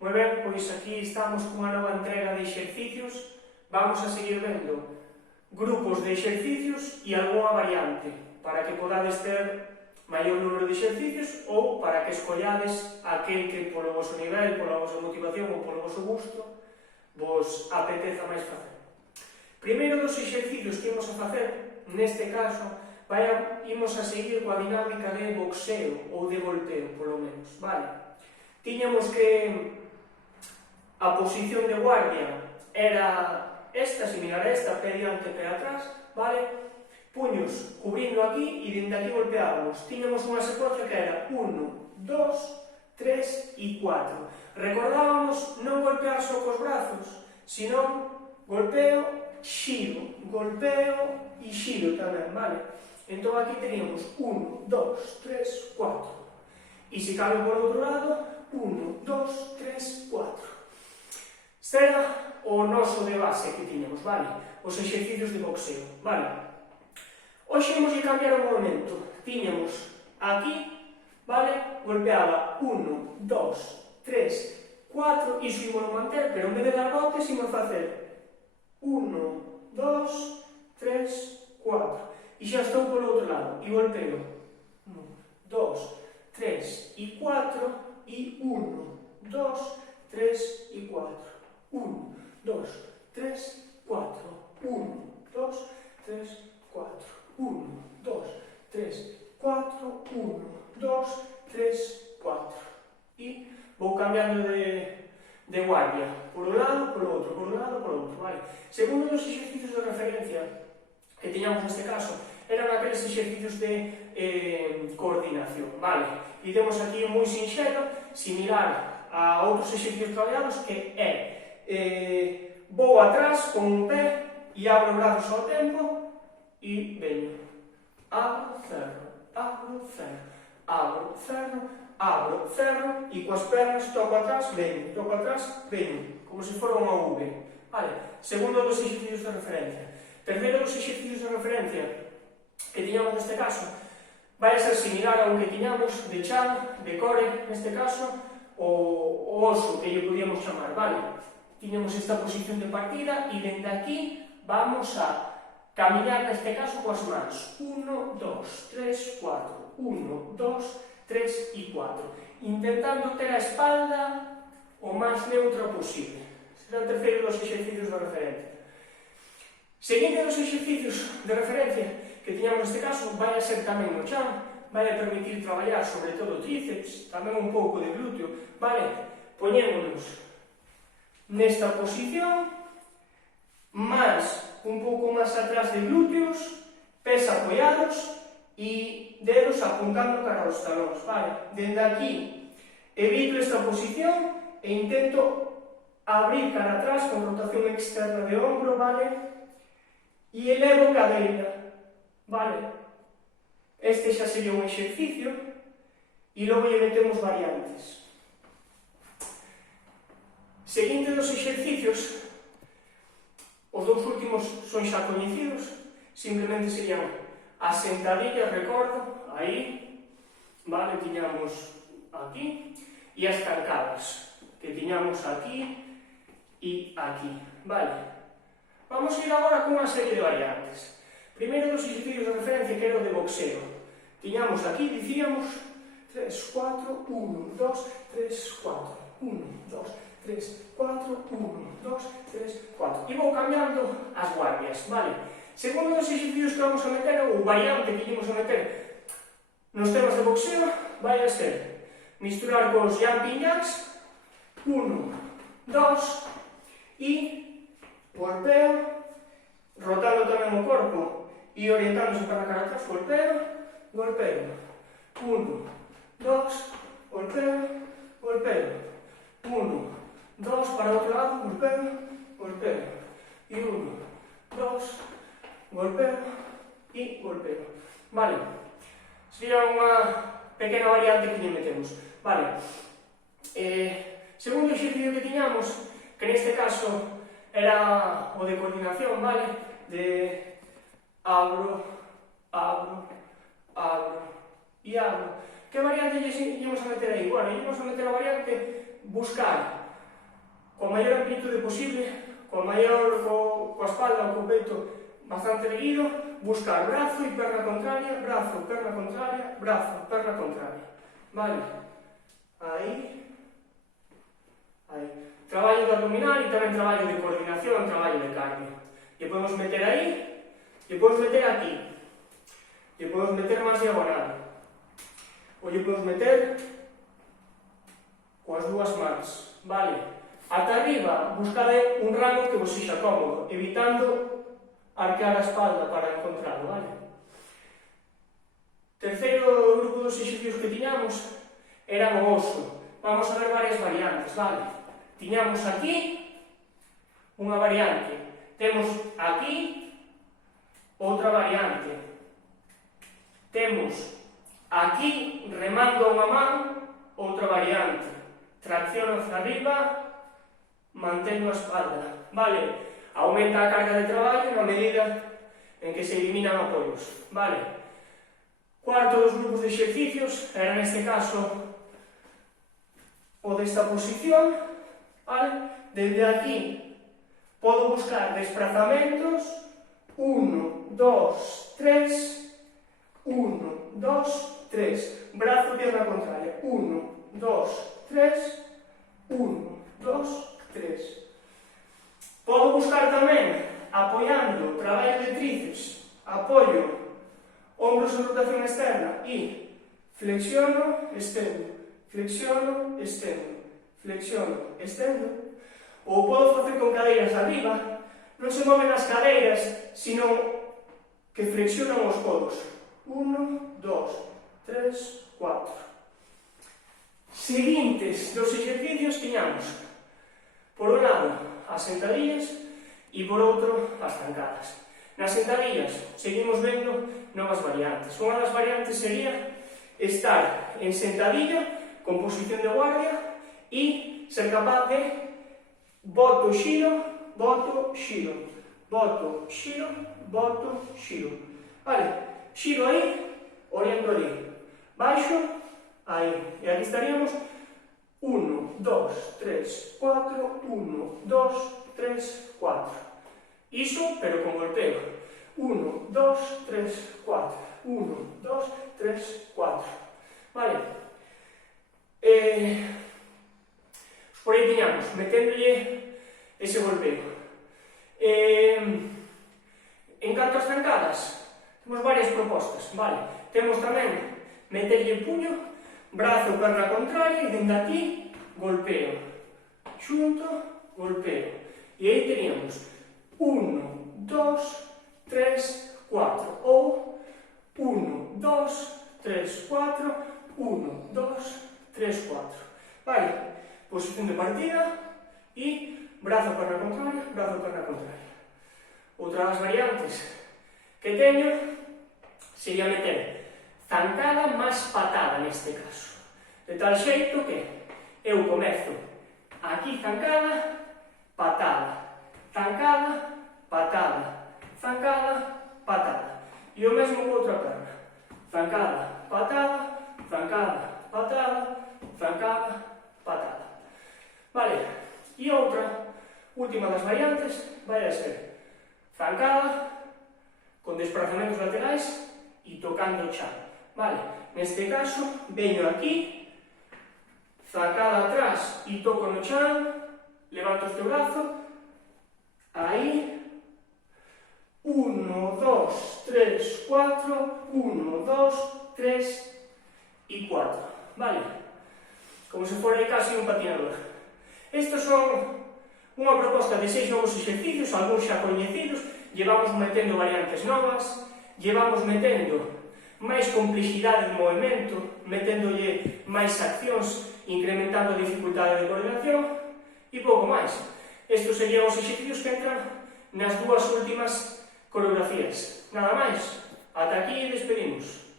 Moi ben, pois aquí estamos cunha nova entrega de exercicios. Vamos a seguir vendo grupos de exercicios e algunha variante para que podades ter maior número de exercicios ou para que escollades aquel que polo vosso nivel, pola vosa motivación ou polo voso gusto vos apeteza máis facer. Primeiro dos exercicios que imos a facer, neste caso, imos a seguir coa dinámica de boxeo ou de golpeo, polo menos, vale? Tiñamos que a posición de guardia era esta, similar a esta, pé diante, pé atrás, vale? Puños cubrindo aquí e dende aquí golpeábamos. Tiñamos unha secuencia que era 1, 2, 3 e 4. Recordábamos non golpear só cos brazos, senón golpeo, xiro, golpeo e xiro tamén, vale? Entón aquí teníamos 1, 2, 3, 4. E se cambio por outro lado, 1, 2, 3, 4. Este era o noso de base que tiñamos, vale? Os exercicios de boxeo, vale? Hoxe imos a cambiar o movimento. Tiñamos aquí, vale? Golpeaba 1, 2, 3, 4, iso imos manter, pero en vez de dar botes imos facer 1, 2, 3, 4. E xa estou polo outro lado. E golpeo 1, 2, 3 e 4 e 1, 2, 3 e 4. 1, 2, 3, 4. 1, 2, 3, 4. 1, 2, 3, 4. 1, 2, 3, 4. E vou cambiando de guardia. Por un lado, por outro, por un lado, por outro, vale? Segundo dos exercicios de referencia que tiñamos neste caso, eran aqueles exercicios de coordinación, vale? E temos aquí moi sinxelo, similar a outros exercicios traballados, que é vou atrás con un pé e abro brazos ao tempo e veño. Abro, cerro, abro, cerro, abro, cerro, abro, cerro e coas pernas toco atrás, veño, como se fora unha V. Vale? Segundo dos exercicios de referencia. Terceiro dos exercicios de referencia que tiñamos neste caso vai a ser similar ao que tiñamos de chan, de core, neste caso, o oso, que lle podíamos chamar, vale? Tiñamos esta posición de partida e dende aquí vamos a camiñar neste caso coas mans. 1, 2, 3, 4. 1, 2, 3 e 4. Intentando ter a espalda o máis neutra posible. Será o terceiro dos exercicios de referencia. Seguinte dos exercicios de referencia que tiñamos neste caso vai a ser tamén no chan, vai a permitir traballar sobre todo o tríceps, tamén un pouco de glúteo, vale? Poñémonos nesta posición, máis un pouco máis atrás de glúteos, pés apoiados e dedos apuntando cara aos talóns, vale? Dende aquí evito esta posición e intento abrir cara atrás con rotación externa de ombro, vale? E elevo cadeira, vale? Este xa sería un exercicio e logo lle metemos variantes. Seguinte dos exercicios, os dous últimos son xa coñecidos, simplemente serían as sentadillas, recordo, aí, vale, tiñamos aquí, e as cancadas, que tiñamos aquí e aquí, vale. Vamos a ir agora con unha serie de variantes. Primeiro dos exercicios de referencia, que era o de boxeo. Tiñamos aquí, dicíamos, 3, 4, 1, 2, 3, 4, 1, 2, 3, 4, 1, 2, 3, 4. E vou cambiando as guardias, vale? Segundo dos exercicios que vamos a meter, ou variante que íamos a meter nos temas de boxeo, vai a ser misturar cos jumping jacks, 1, 2, e golpeo, rotando tamén o corpo e orientándose para a cara atrás, golpeo, golpeo, 1, 2, golpeo, golpeo, 1, 2, para o outro lado, golpeo, golpeo, e 1, 2, golpeo e golpeo. Vale, sería unha pequena variante que lle metemos. Vale, segundo exercicio que tiñamos, que neste caso era o de coordinación, vale? De abro, abro, abro e abro. Que variante lle íamos a meter aí? Bueno, íamos a meter a variante buscar coa maior amplitude posible, coa espalda ou co peito bastante erguido, buscar brazo e perna contraria, brazo, perna contraria, brazo, perna contraria. Vale? Aí. Traballo de abdominal e tamén traballo de coordinación, traballo de cardio. E podemos meter aí, e podemos meter aquí. E podemos meter máis diagonal. Ou lle podemos meter coas dúas mans. Vale? Ata arriba, buscade un rango que vos sexa cómodo, evitando arquear a espalda para encontrarlo, vale? Terceiro grupo dos exercicios que tiñamos era o oso. Vamos a ver varias variantes, vale? Tiñamos aquí unha variante. Temos aquí outra variante. Temos aquí, remando unha man, outra variante. Tracción hacia arriba, mantendo a espalda. Vale? Aumenta a carga de traballo na medida en que se eliminan apoios. Vale? Cuarto dos grupos de exercicios era neste caso o desta posición. Vale? Desde aquí podo buscar desplazamentos 1, 2, 3, 1, 2, 3, brazo, pierna contraria, 1, 2, 3, 1, 2, 3. Podo buscar tamén, apoiando traballo de tríceps, apoio, ombros en rotación externa e flexiono, estendo, flexiono, estendo, flexiono, estendo. Ou podo facer con cadeiras arriba, non se moven as cadeiras, sino que flexionan os codos. 1, 2, 3, 4. Seguintes dos exercicios tiñamos, por un lado, as sentadillas e por outro, as zancadas. Nas sentadillas seguimos vendo novas variantes. Unha das variantes sería estar en sentadilla con posición de guardia e ser capaz de boto, xiro, boto, xiro, boto, xiro, boto, xiro. Vale, xiro aí, oriento ali, baixo, aí. E aquí estaríamos 1, 2, 3, 4, 1, 2, 3, 4. Iso, pero con golpeo. 1, 2, 3, 4. 1, 2, 3, 4. Vale? Por aí tiñamos, meténdolle ese golpeo. En canto as zancadas, temos varias propostas, vale? Temos tamén meterlle puño, brazo, perna contraria, e dende aquí, golpeo. Xunto, golpeo. E aí teríamos 1, 2, 3, 4. Ou 1, 2, 3, 4, 1, 2, 3, 4. Vale? Posición de partida e brazo, perna contraria, brazo, perna contraria. Outra das variantes que teño sería meter zancada máis patada neste caso. De tal xeito que eu comezo aquí zancada, patada, zancada, patada, zancada, patada. E o mesmo con outra perna. Zancada, patada, zancada, patada, zancada, patada. Vale, e outra, última das variantes, vai a ser zancada, con desplazamentos laterais e tocando o chan. Vale, neste caso, veño aquí, zancada atrás e toco no chan, levanto este brazo, aí, 1, 2, 3, 4, 1, 2, 3 e 4. Vale? Como se fora casi un patinador. Estos son unha proposta de 6 novos exercicios, algúns xa coñecidos, llevamos metendo variantes novas, llevamos metendo máis complexidade de movimento, meténdolle máis accións, incrementando a dificultade de coordinación e pouco máis. Estos serían os exercicios que entran nas dúas últimas coreografías. Nada máis. Ata aquí despedimos.